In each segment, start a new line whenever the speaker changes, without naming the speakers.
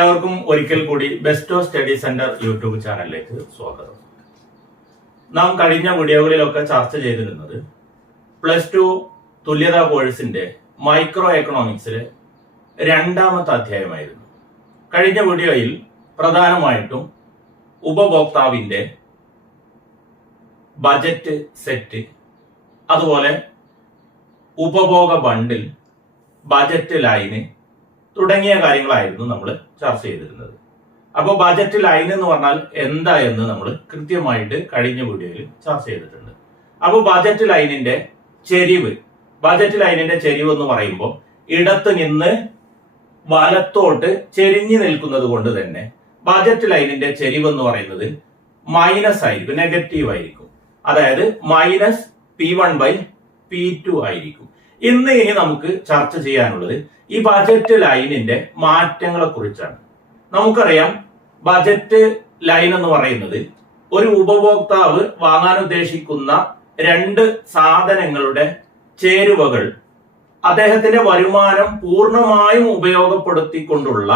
എല്ലാവർക്കും ഒരിക്കൽ കൂടി ബെസ്റ്റ് സ്റ്റഡി സെന്റർ യൂട്യൂബ് ചാനലിലേക്ക് സ്വാഗതം. നാം കഴിഞ്ഞ വീഡിയോകളിലൊക്കെ ചർച്ച ചെയ്തിരുന്നത് പ്ലസ് ടു തുല്യതാ കോഴ്സിന്റെ മൈക്രോ എക്കണോമിക്സിലെ രണ്ടാമത്തെ അധ്യായമായിരുന്നു. കഴിഞ്ഞ വീഡിയോയിൽ പ്രധാനമായിട്ടും ഉപഭോക്താവിന്റെ ബജറ്റ് സെറ്റ് അതുപോലെ ഉപഭോഗ ബണ്ടിൽ ബജറ്റ് ലൈന് തുടങ്ങിയ കാര്യങ്ങളായിരുന്നു നമ്മൾ ചർച്ച ചെയ്തിരുന്നത്. അപ്പോൾ ബജറ്റ് ലൈൻ എന്ന് പറഞ്ഞാൽ എന്താ എന്ന് നമ്മൾ കൃത്യമായിട്ട് കഴിഞ്ഞ വീഡിയോയിൽ ചർച്ച ചെയ്തിട്ടുണ്ട്. അപ്പോൾ ബജറ്റ് ലൈനിന്റെ ചെരിവ് ബജറ്റ് ലൈനിന്റെ ചെരിവ് എന്ന് പറയുമ്പോൾ ഇടത്ത് നിന്ന് വലത്തോട്ട് ചെരിഞ്ഞു നിൽക്കുന്നത് കൊണ്ട് തന്നെ ബജറ്റ് ലൈനിന്റെ ചെരിവ് എന്ന് പറയുന്നത് മൈനസ് ആയിരിക്കും നെഗറ്റീവ് ആയിരിക്കും. അതായത് minus P one by P two ആയിരിക്കും. ഇന്ന് ഇനി നമുക്ക് ചർച്ച ചെയ്യാനുള്ളത് ഈ ബജറ്റ് ലൈനിന്റെ മാറ്റങ്ങളെ കുറിച്ചാണ് നമുക്കറിയാം ബജറ്റ് ലൈൻ എന്ന് പറയുന്നത് ഒരു ഉപഭോക്താവ് വാങ്ങാൻ ഉദ്ദേശിക്കുന്ന രണ്ട് സാധനങ്ങളുടെ ചേരുവകൾ അദ്ദേഹത്തിന്റെ വരുമാനം പൂർണമായും ഉപയോഗപ്പെടുത്തിക്കൊണ്ടുള്ള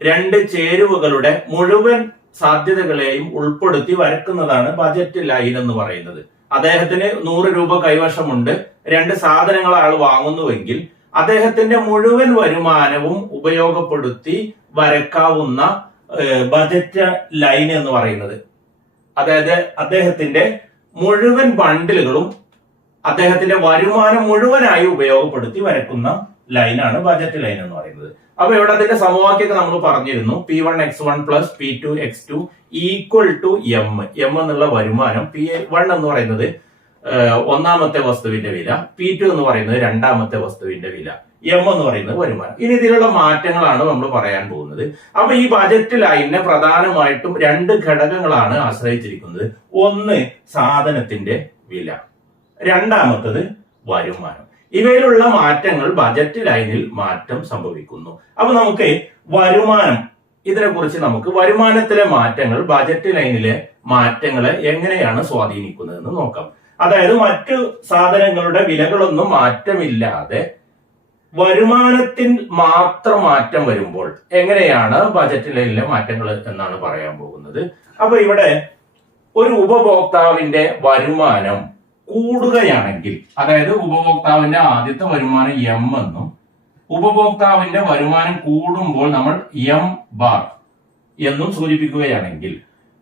രണ്ട് ചേരുവകളുടെ മുഴുവൻ സാധ്യതകളെയും ഉൾപ്പെടുത്തി വരക്കുന്നതാണ് ബജറ്റ് ലൈൻ എന്ന് പറയുന്നത്. അദ്ദേഹത്തിന് നൂറ് രൂപ കൈവശമുണ്ട്. രണ്ട് സാധനങ്ങൾ ആൾ വാങ്ങുന്നുവെങ്കിൽ അദ്ദേഹത്തിന്റെ മുഴുവൻ വരുമാനവും ഉപയോഗപ്പെടുത്തി വരക്കാവുന്ന ബജറ്റ് ലൈൻ എന്ന് പറയുന്നത്. അതായത് അദ്ദേഹത്തിന്റെ മുഴുവൻ ബണ്ടിലുകളും അദ്ദേഹത്തിന്റെ വരുമാനം മുഴുവനായി ഉപയോഗപ്പെടുത്തി വരക്കുന്ന ലൈനാണ് ബജറ്റ് ലൈൻ എന്ന് പറയുന്നത്. അപ്പൊ ഇവിടെ അതിന്റെ സമവാക്യമൊക്കെ നമ്മൾ പറഞ്ഞിരുന്നു P one X one plus P two X two equal to M M എന്നുള്ള വരുമാനം പി വൺ എന്ന് പറയുന്നത് ഒന്നാമത്തെ വസ്തുവിന്റെ വില പി ടു എന്ന് പറയുന്നത് രണ്ടാമത്തെ വസ്തുവിന്റെ വില എം എന്ന് പറയുന്നത് വരുമാനം. ഇനി ഇതിലുള്ള മാറ്റങ്ങളാണ് നമ്മൾ പറയാൻ പോകുന്നത്. അപ്പൊ ഈ ബജറ്റ് ലൈനിനെ പ്രധാനമായിട്ടും രണ്ട് ഘടകങ്ങളാണ് ആശ്രയിച്ചിരിക്കുന്നത്. ഒന്ന് സാധനത്തിന്റെ വില രണ്ടാമത്തത് വരുമാനം. ഇവയിലുള്ള മാറ്റങ്ങൾ ബജറ്റ് ലൈനിൽ മാറ്റം സംഭവിക്കുന്നു. അപ്പൊ നമുക്ക് വരുമാനം ഇതിനെ കുറിച്ച് നമുക്ക് വരുമാനത്തിലെ മാറ്റങ്ങൾ ബജറ്റ് ലൈനിലെ മാറ്റങ്ങളെ എങ്ങനെയാണ് സ്വാധീനിക്കുന്നതെന്ന് നോക്കാം. അതായത് മറ്റു സാധനങ്ങളുടെ വിലകളൊന്നും മാറ്റമില്ലാതെ വരുമാനത്തിൽ മാത്രം മാറ്റം വരുമ്പോൾ എങ്ങനെയാണ് ബജറ്റ് ലൈനിലെ മാറ്റങ്ങൾ എന്നാണ് പറയാൻ പോകുന്നത്. അപ്പൊ ഇവിടെ ഒരു ഉപഭോക്താവിന്റെ വരുമാനം കൂടുകയാണെങ്കിൽ അതായത് ഉപഭോക്താവിന്റെ ആദ്യത്തെ വരുമാനം എം എന്നും ഉപഭോക്താവിന്റെ വരുമാനം കൂടുമ്പോൾ നമ്മൾ എം ബാർ എന്നും സൂചിപ്പിക്കുകയാണെങ്കിൽ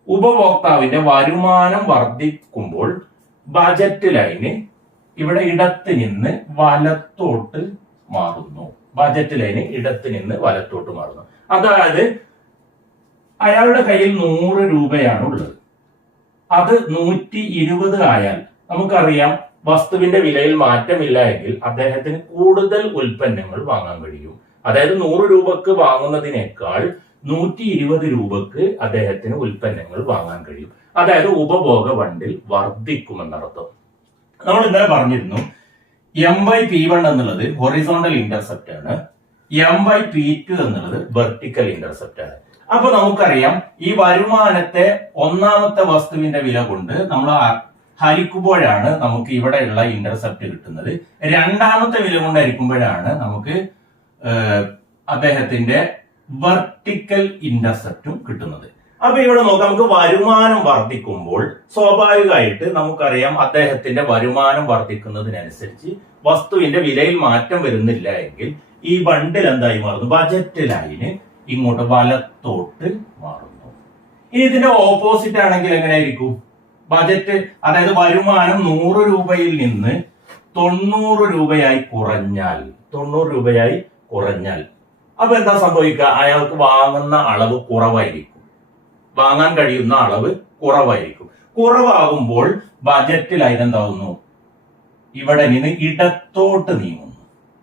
ഉപഭോക്താവിന്റെ വരുമാനം വർദ്ധിക്കുമ്പോൾ ബജറ്റ് ലൈന് ഇവിടെ ഇടത്ത് നിന്ന് വലത്തോട്ട് മാറുന്നു. ബജറ്റ് ലൈന് ഇടത്ത് നിന്ന് വലത്തോട്ട് മാറുന്നു. അതായത് അയാളുടെ കയ്യിൽ നൂറ് രൂപയാണ് ഉള്ളത് അത് നൂറ്റി ഇരുപത് ആയാൽ നമുക്കറിയാം വസ്തുവിന്റെ വിലയിൽ മാറ്റമില്ല എങ്കിൽ അദ്ദേഹത്തിന് കൂടുതൽ ഉൽപ്പന്നങ്ങൾ വാങ്ങാൻ കഴിയും. അതായത് നൂറ് രൂപക്ക് വാങ്ങുന്നതിനേക്കാൾ നൂറ്റി ഇരുപത് രൂപക്ക് അദ്ദേഹത്തിന് ഉൽപ്പന്നങ്ങൾ വാങ്ങാൻ കഴിയും. അതായത് ഉപഭോഗ വണ്ടിൽ വർദ്ധിക്കുമെന്നർത്ഥം. നമ്മൾ ഇന്നലെ പറഞ്ഞിരുന്നു എം വൈ പി വൺ എന്നുള്ളത് ഹൊറിസോണ്ടൽ ഇന്റർസെപ്റ്റ് ആണ്. എം വൈ പി ടു എന്നുള്ളത് വെർട്ടിക്കൽ ഇന്റർസെപ്റ്റ് ആണ്. അപ്പൊ നമുക്കറിയാം ഈ വരുമാനത്തെ ഒന്നാമത്തെ വസ്തുവിന്റെ വില കൊണ്ട് നമ്മൾ ഹരിക്കുമ്പോഴാണ് നമുക്ക് ഇവിടെയുള്ള ഇന്റർസെപ്റ്റ് കിട്ടുന്നത്. രണ്ടാമത്തെ വില കൊണ്ട് ഹരിക്കുമ്പോഴാണ് നമുക്ക് അദ്ദേഹത്തിന്റെ വെർട്ടിക്കൽ ഇന്റർസെപ്റ്റും കിട്ടുന്നത്. അപ്പൊ ഇവിടെ നോക്കാം നമുക്ക് വരുമാനം വർദ്ധിക്കുമ്പോൾ സ്വാഭാവികമായിട്ട് നമുക്കറിയാം അദ്ദേഹത്തിന്റെ വരുമാനം വർദ്ധിക്കുന്നതിനനുസരിച്ച് വസ്തുവിന്റെ വിലയിൽ മാറ്റം വരുന്നില്ല എങ്കിൽ ഈ ബണ്ടിൽ എന്തായി മാറുന്നു? ബജറ്റ് ലൈന് ഇങ്ങോട്ട് വലത്തോട്ട് മാറുന്നു. ഇനി ഇതിന്റെ ഓപ്പോസിറ്റ് ആണെങ്കിൽ എങ്ങനെയായിരിക്കും? ബജറ്റ് അതായത് വരുമാനം നൂറ് രൂപയിൽ നിന്ന് തൊണ്ണൂറ് രൂപയായി കുറഞ്ഞാൽ തൊണ്ണൂറ് രൂപയായി കുറഞ്ഞാൽ അപ്പൊ എന്താ സംഭവിക്കുക? അയാൾക്ക് വാങ്ങുന്ന അളവ് കുറവായിരിക്കും. വാങ്ങാൻ കഴിയുന്ന അളവ് കുറവായിരിക്കും. കുറവാകുമ്പോൾ ബജറ്റിൽ അതിനെന്താവുന്നു ഇവിടെ നിന്ന് ഇടത്തോട്ട് നീങ്ങുന്നു.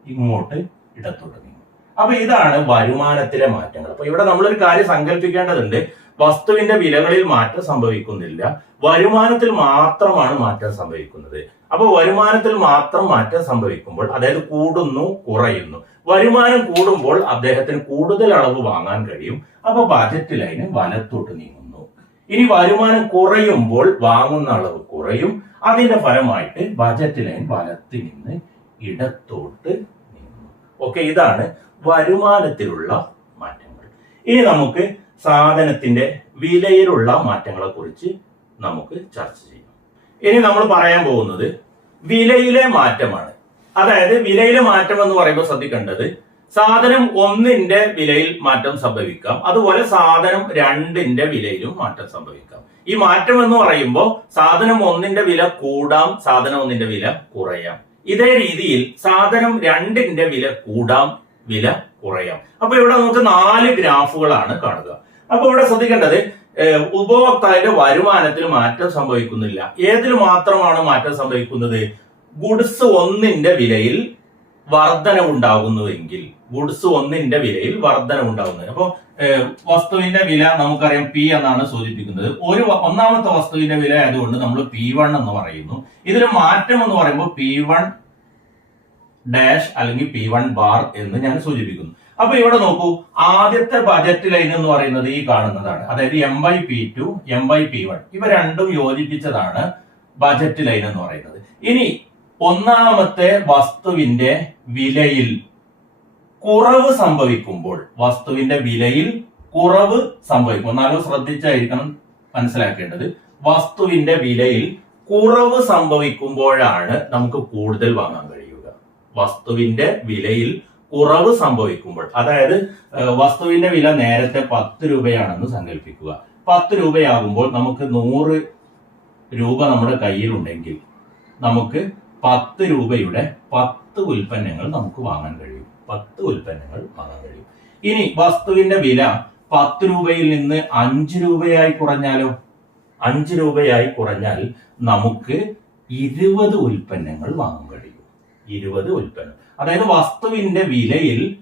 ഇങ്ങോട്ട് ഇടത്തോട്ട് നീങ്ങുന്നു. അപ്പൊ ഇതാണ് വരുമാനത്തിലെ മാറ്റങ്ങൾ. അപ്പൊ ഇവിടെ നമ്മളൊരു കാര്യം സങ്കല്പിക്കേണ്ടതുണ്ട്. വസ്തുവിന്റെ വിലകളിൽ മാറ്റം സംഭവിക്കുന്നില്ല. വരുമാനത്തിൽ മാത്രമാണ് മാറ്റം സംഭവിക്കുന്നത്. അപ്പൊ വരുമാനത്തിൽ മാത്രം മാറ്റം സംഭവിക്കുമ്പോൾ അതായത് കൂടുന്നു കുറയുന്നു. വരുമാനം കൂടുമ്പോൾ അദ്ദേഹത്തിന് കൂടുതൽ അളവ് വാങ്ങാൻ കഴിയും. അപ്പൊ ബജറ്റ് ലൈന് വലത്തോട്ട് നീങ്ങുന്നു. ഇനി വരുമാനം കുറയുമ്പോൾ വാങ്ങുന്ന അളവ് കുറയും. അതിന്റെ ഫലമായിട്ട് ബജറ്റ് ലൈൻ വലത്ത് നിന്ന് ഇടത്തോട്ട് നീങ്ങുന്നു. ഓക്കെ ഇതാണ് വരുമാനത്തിലുള്ള മാറ്റങ്ങൾ. ഇനി നമുക്ക് സാധനത്തിന്റെ വിലയിലുള്ള മാറ്റങ്ങളെ കുറിച്ച് നമുക്ക് ചർച്ച ചെയ്യാം. ഇനി നമ്മൾ പറയാൻ പോകുന്നത് വിലയിലെ മാറ്റമാണ്. അതായത് വിലയിലെ മാറ്റം എന്ന് പറയുമ്പോൾ ശ്രദ്ധിക്കേണ്ടത് സാധനം ഒന്നിന്റെ വിലയിൽ മാറ്റം സംഭവിക്കാം. അതുപോലെ സാധനം രണ്ടിന്റെ വിലയിലും മാറ്റം സംഭവിക്കാം. ഈ മാറ്റം എന്ന് പറയുമ്പോൾ സാധനം ഒന്നിന്റെ വില കൂടാം സാധനം ഒന്നിന്റെ വില കുറയാം. ഇതേ രീതിയിൽ സാധനം രണ്ടിന്റെ വില കൂടാം വില കുറയാം. അപ്പൊ ഇവിടെ നമുക്ക് നാല് ഗ്രാഫുകളാണ് കാണുക. അപ്പൊ ഇവിടെ ശ്രദ്ധിക്കേണ്ടത് ഉപഭോക്താവിന്റെ വരുമാനത്തിൽ മാറ്റം സംഭവിക്കുന്നില്ല. ഏതിൽ മാത്രമാണ് മാറ്റം സംഭവിക്കുന്നത്? ഗുഡ്സ് ഒന്നിന്റെ വിലയിൽ വർധനവുണ്ടാകുന്നുവെങ്കിൽ ഗുഡ്സ് ഒന്നിന്റെ വിലയിൽ വർധനവുണ്ടാകുന്നത് അപ്പൊ അപ്പോൾ വസ്തുവിന്റെ വില നമുക്കറിയാം പി എന്നാണ് സൂചിപ്പിക്കുന്നത്. ഒരു ഒന്നാമത്തെ വസ്തുവിന്റെ വില ആയതുകൊണ്ട് നമ്മൾ പി വൺ എന്ന് പറയുന്നു. ഇതിൽ മാറ്റം എന്ന് പറയുമ്പോൾ പി വൺ ഡാഷ് അല്ലെങ്കിൽ പി വൺ ബാർ എന്ന് ഞാൻ സൂചിപ്പിക്കുന്നു. അപ്പൊ ഇവിടെ നോക്കൂ ആദ്യത്തെ ബജറ്റ് ലൈൻ എന്ന് പറയുന്നത് ഈ കാണുന്നതാണ്. അതായത് M by P two M by P one ഇവ രണ്ടും യോജിപ്പിച്ചതാണ് ബജറ്റ് ലൈൻ എന്ന് പറയുന്നത്. ഇനി ഒന്നാമത്തെ വസ്തുവിന്റെ വിലയിൽ കുറവ് സംഭവിക്കുമ്പോൾ വസ്തുവിന്റെ വിലയിൽ കുറവ് സംഭവിക്കും. എന്നാലും ശ്രദ്ധിച്ചായിരിക്കണം മനസ്സിലാക്കേണ്ടത്. വസ്തുവിന്റെ വിലയിൽ കുറവ് സംഭവിക്കുമ്പോഴാണ് നമുക്ക് കൂടുതൽ വാങ്ങാൻ കഴിയുക. വസ്തുവിന്റെ വിലയിൽ കുറവ് സംഭവിക്കുമ്പോൾ അതായത് വസ്തുവിന്റെ വില നേരത്തെ പത്ത് രൂപയാണെന്ന് സങ്കല്പിക്കുക പത്ത് രൂപയാകുമ്പോൾ നമുക്ക് നൂറ് രൂപ നമ്മുടെ കയ്യിലുണ്ടെങ്കിൽ നമുക്ക് പത്ത് രൂപയുടെ പത്ത് ഉൽപ്പന്നങ്ങൾ നമുക്ക് വാങ്ങാൻ കഴിയും. പത്ത് ഉൽപ്പന്നങ്ങൾ വാങ്ങാൻ കഴിയും. ഇനി വസ്തുവിന്റെ വില പത്ത് രൂപയിൽ നിന്ന് അഞ്ച് രൂപയായി കുറഞ്ഞാലോ? അഞ്ച് രൂപയായി കുറഞ്ഞാൽ നമുക്ക് ഇരുപത് ഉൽപ്പന്നങ്ങൾ കഴിയും ഇരുപത് ഉൽപ്പന്നം. അതായത് വസ്തുവിന്റെ വിലയിൽ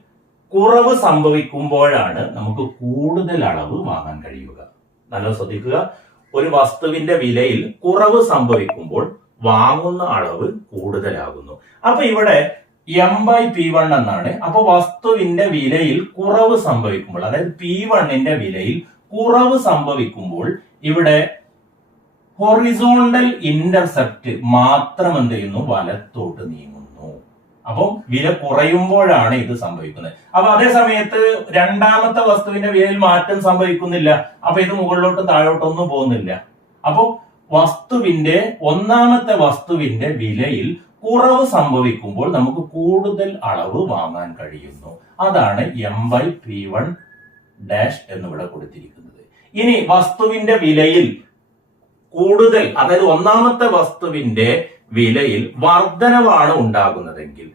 കുറവ് സംഭവിക്കുമ്പോഴാണ് നമുക്ക് കൂടുതൽ അളവ് വാങ്ങാൻ കഴിയുക. നല്ല ശ്രദ്ധിക്കുക. ഒരു വസ്തുവിന്റെ വിലയിൽ കുറവ് സംഭവിക്കുമ്പോൾ വാങ്ങുന്ന അളവ് കൂടുതലാകുന്നു. അപ്പൊ ഇവിടെ എം ബൈ പി വൺ എന്നാണ്. അപ്പൊ വസ്തുവിന്റെ വിലയിൽ കുറവ് സംഭവിക്കുമ്പോൾ അതായത് പി വണ്ണിന്റെ വിലയിൽ കുറവ് സംഭവിക്കുമ്പോൾ ഇവിടെ ഹൊറിസോണ്ടൽ ഇന്റർസെപ്റ്റ് മാത്രം എന്ത് ചെയ്യുന്നു? വലത്തോട്ട് നീങ്ങുന്നു. അപ്പം വില കുറയുമ്പോഴാണ് ഇത് സംഭവിക്കുന്നത്. അപ്പൊ അതേ സമയത്ത് രണ്ടാമത്തെ വസ്തുവിന്റെ വിലയിൽ മാറ്റം സംഭവിക്കുന്നില്ല. അപ്പൊ ഇത് മുകളിലോട്ടും താഴോട്ടൊന്നും പോകുന്നില്ല. അപ്പൊ വസ്തുവിന്റെ ഒന്നാമത്തെ വസ്തുവിന്റെ വിലയിൽ കുറവ് സംഭവിക്കുമ്പോൾ നമുക്ക് കൂടുതൽ അളവ് വാങ്ങാൻ കഴിയുന്നു. അതാണ് M by P one dash എന്നിവിടെ കൊടുത്തിരിക്കുന്നത്. ഇനി വസ്തുവിന്റെ വിലയിൽ കൂടുതൽ അതായത് ഒന്നാമത്തെ വസ്തുവിന്റെ വിലയിൽ വർധനവാണ് ഉണ്ടാകുന്നതെങ്കിൽ.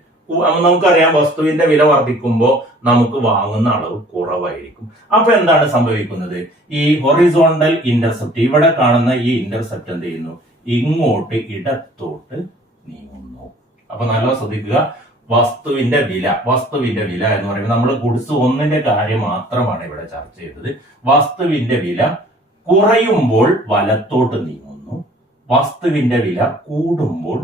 നമുക്കറിയാം വസ്തുവിന്റെ വില വർദ്ധിക്കുമ്പോൾ നമുക്ക് വാങ്ങുന്ന അളവ് കുറവായിരിക്കും. അപ്പൊ എന്താണ് സംഭവിക്കുന്നത്? ഈ ഹൊറിസോണ്ടൽ ഇന്റർസെപ്റ്റ് ഇവിടെ കാണുന്ന ഈ ഇന്റർസെപ്റ്റ് എന്ത് ചെയ്യുന്നു? ഇങ്ങോട്ട് ഇടത്തോട്ട് നീങ്ങുന്നു. അപ്പൊ നല്ല ശ്രദ്ധിക്കുക. വസ്തുവിന്റെ വില വസ്തുവിന്റെ വില എന്ന് പറയുമ്പോൾ നമ്മൾ ഗുഡ്സ് ഒന്നിന്റെ കാര്യം മാത്രമാണ് ഇവിടെ ചർച്ച ചെയ്തത്. വസ്തുവിന്റെ വില കുറയുമ്പോൾ വലത്തോട്ട് നീങ്ങുന്നു. വസ്തുവിന്റെ വില കൂടുമ്പോൾ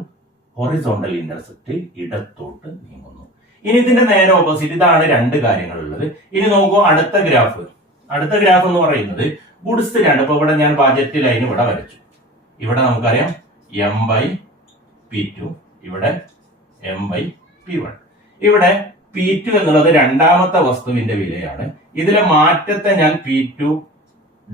ഹൊറിസോണ്ടൽ ഇന്റർസെപ്റ്റ് ഇടത്തോട്ട് നീങ്ങുന്നു. ഇനി ഇതിന്റെ നേരെ ഓപ്പോസിറ്റ് ഇതാണ് രണ്ട് കാര്യങ്ങളുള്ളത്. ഇനി നോക്കൂ അടുത്ത ഗ്രാഫ്. അടുത്ത ഗ്രാഫ് എന്ന് പറയുന്നത് ഗുഡ്സ് രണ്ട്. ഇപ്പൊ ഇവിടെ ഞാൻ ബജറ്റ് ലൈൻ ഇവിടെ വരച്ചു. ഇവിടെ നമുക്കറിയാം എം ബൈ പി ടു ഇവിടെ എം ബൈ പി വൺ ഇവിടെ പി ടു എന്നുള്ളത് രണ്ടാമത്തെ വസ്തുവിന്റെ വിലയാണ്. ഇതിലെ മാറ്റത്തെ ഞാൻ പി ടു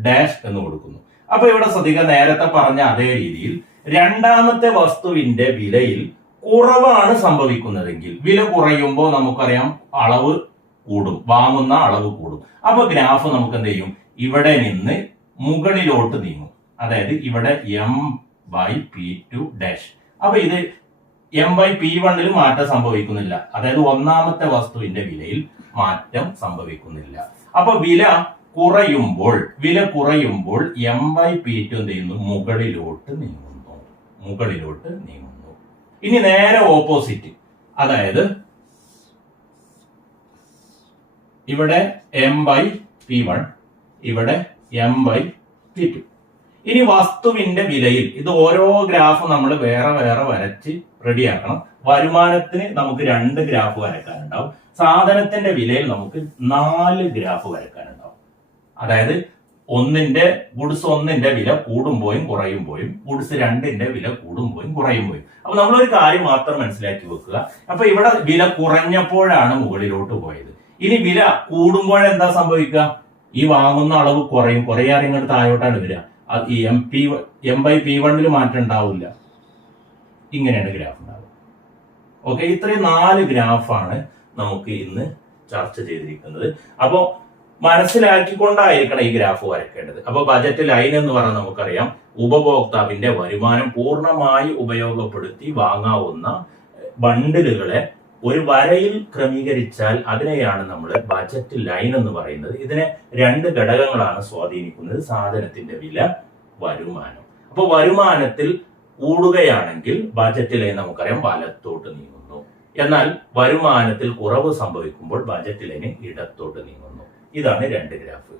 ഡാഷ് എന്ന് കൊടുക്കുന്നു. അപ്പൊ ഇവിടെ ശ്രദ്ധിക്കുക നേരത്തെ പറഞ്ഞ അതേ രീതിയിൽ രണ്ടാമത്തെ വസ്തുവിന്റെ വിലയിൽ കുറവാണ് സംഭവിക്കുന്നതെങ്കിൽ വില കുറയുമ്പോൾ നമുക്കറിയാം അളവ് കൂടും വാങ്ങുന്ന അളവ് കൂടും. അപ്പൊ ഗ്രാഫ് നമുക്ക് എന്ത് ചെയ്യും? ഇവിടെ നിന്ന് മുകളിലോട്ട് നീങ്ങും. അതായത് ഇവിടെ M by P two dash അപ്പൊ ഇത് എം ബൈ പി വണ്ണിൽ മാറ്റം സംഭവിക്കുന്നില്ല. അതായത് ഒന്നാമത്തെ വസ്തുവിന്റെ വിലയിൽ മാറ്റം സംഭവിക്കുന്നില്ല. അപ്പൊ വില കുറയുമ്പോൾ വില കുറയുമ്പോൾ എം ബൈ പി ടു എന്ത് ചെയ്യുന്നു? മുകളിലോട്ട് നീങ്ങുന്നു. മുകളിലോട്ട് നീങ്ങുന്നു. ഇനി നേരെ ഓപ്പോസിറ്റ് അതായത് ഇവിടെ എം ബൈ പി വൺ ഇവിടെ എം ബൈ പി ടു ഇനി വസ്തുവിന്റെ വിലയിൽ ഇത് ഓരോ ഗ്രാഫ് നമ്മൾ വേറെ വേറെ വരച്ച് റെഡിയാക്കണം. വരുമാനത്തിന് നമുക്ക് രണ്ട് ഗ്രാഫ് വരക്കാനുണ്ടാവും സാധനത്തിന്റെ വിലയിൽ നമുക്ക് നാല് ഗ്രാഫ് വരക്കാനുണ്ടാവും അതായത് ഒന്നിന്റെ ഗുഡ്സ് ഒന്നിന്റെ വില കൂടുമ്പോയും കുറയുമ്പോയും ഗുഡ്സ് രണ്ടിന്റെ വില കൂടുമ്പോയും കുറയുമ്പോയും അപ്പൊ നമ്മളൊരു കാര്യം മാത്രം മനസ്സിലാക്കി വെക്കുക. അപ്പൊ ഇവിടെ വില കുറഞ്ഞപ്പോഴാണ് മുകളിലോട്ട് പോയത്. ഇനി വില കൂടുമ്പോഴെന്താ സംഭവിക്കുക? ഈ വാങ്ങുന്ന അളവ് കുറയും. കുറയാതെ ഇങ്ങോട്ട് താഴോട്ടാണ് വരിക. ഈ M P M by P വണ്ണിൽ മാറ്റം ഉണ്ടാവില്ല. ഇങ്ങനെയാണ് ഗ്രാഫ് ഉണ്ടാവുക. ഓക്കെ ഇത്രയും നാല് ഗ്രാഫാണ് നമുക്ക് ഇന്ന് ചർച്ച ചെയ്തിരിക്കുന്നത്. അപ്പോൾ മനസ്സിലാക്കിക്കൊണ്ടായിരിക്കണം ഈ ഗ്രാഫ് വരയ്ക്കേണ്ടത്. അപ്പൊ ബജറ്റ് ലൈൻ എന്ന് പറഞ്ഞാൽ നമുക്കറിയാം ഉപഭോക്താവിന്റെ വരുമാനം പൂർണമായി ഉപയോഗപ്പെടുത്തി വാങ്ങാവുന്ന ബണ്ടിലുകളെ ഒരു വരയിൽ ക്രമീകരിച്ചാൽ അതിനെയാണ് നമ്മൾ ബജറ്റ് ലൈൻ എന്ന് പറയുന്നത്. ഇതിനെ രണ്ട് ഘടകങ്ങളാണ് സ്വാധീനിക്കുന്നത്. സാധനത്തിന്റെ വില വരുമാനം. അപ്പൊ വരുമാനത്തിൽ കൂടുകയാണെങ്കിൽ ബജറ്റ് ലൈൻ നമുക്കറിയാം വലത്തോട്ട് നീങ്ങുന്നു. എന്നാൽ വരുമാനത്തിൽ കുറവ് സംഭവിക്കുമ്പോൾ ബജറ്റ് ലൈന് ഇടത്തോട്ട് നീങ്ങുന്നു. ഇതാണ് രണ്ട് ഗ്രാഫ്.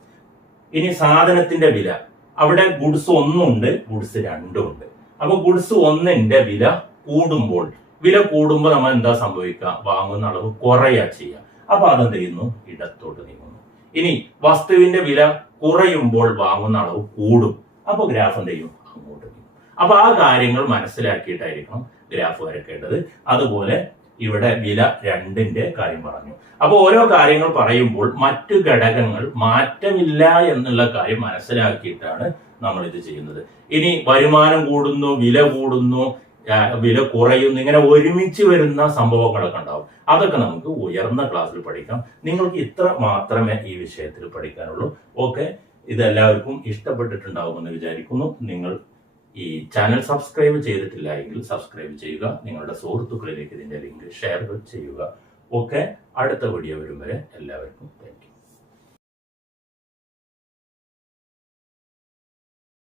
ഇനി സാധനത്തിന്റെ വില. അവിടെ ഗുഡ്സ് ഒന്നുണ്ട് ഗുഡ്സ് രണ്ടും ഉണ്ട് അപ്പൊ ഗുഡ്സ് ഒന്നിന്റെ വില കൂടുമ്പോൾ വില കൂടുമ്പോൾ നമ്മൾ എന്താ സംഭവിക്കുക? വാങ്ങുന്ന അളവ് കുറയാ ചെയ്യുക. അപ്പൊ അതെന്ത് ചെയ്യുന്നു? ഇടത്തോട്ട് നീങ്ങുന്നു. ഇനി വസ്തുവിന്റെ വില കുറയുമ്പോൾ വാങ്ങുന്ന അളവ് കൂടും. അപ്പൊ ഗ്രാഫ് എന്ത് ചെയ്യും? അങ്ങോട്ട് നീങ്ങും. അപ്പൊ ആ കാര്യങ്ങൾ മനസ്സിലാക്കിയിട്ടായിരിക്കണം ഗ്രാഫ് വരക്കേണ്ടത്. അതുപോലെ ഇവിടെ വില രണ്ടിന്റെ കാര്യം പറഞ്ഞു. അപ്പൊ ഓരോ കാര്യങ്ങൾ പറയുമ്പോൾ മറ്റു ഘടകങ്ങൾ മാറ്റമില്ല എന്നുള്ള കാര്യം മനസ്സിലാക്കിയിട്ടാണ് നമ്മൾ ഇത് ചെയ്യുന്നത്. ഇനി വരുമാനം കൂടുന്നു വില കൂടുന്നു വില കുറയുന്നു ഇങ്ങനെ ഒരുമിച്ച് വരുന്ന സംഭവങ്ങളൊക്കെ ഉണ്ടാവും. അതൊക്കെ നമുക്ക് ഉയർന്ന ക്ലാസ്സിൽ പഠിക്കാം. നിങ്ങൾക്ക് ഇത്ര മാത്രമേ ഈ വിഷയത്തിൽ പഠിക്കാനുള്ളൂ. ഓക്കെ? ഇതെല്ലാവർക്കും ഇഷ്ടപ്പെട്ടിട്ടുണ്ടാവുമെന്ന് വിചാരിക്കുന്നു. നിങ്ങൾ ഈ ചാനൽ സബ്സ്ക്രൈബ് ചെയ്തിട്ടില്ല എങ്കിൽ സബ്സ്ക്രൈബ് ചെയ്യുക നിങ്ങളുടെ സുഹൃത്തുക്കളിലേക്ക് ഇതിന്റെ ലിങ്ക് ഷെയർ ചെയ്യുക. ഓക്കെ അടുത്ത വീഡിയോ വരും വരെ എല്ലാവർക്കും താങ്ക്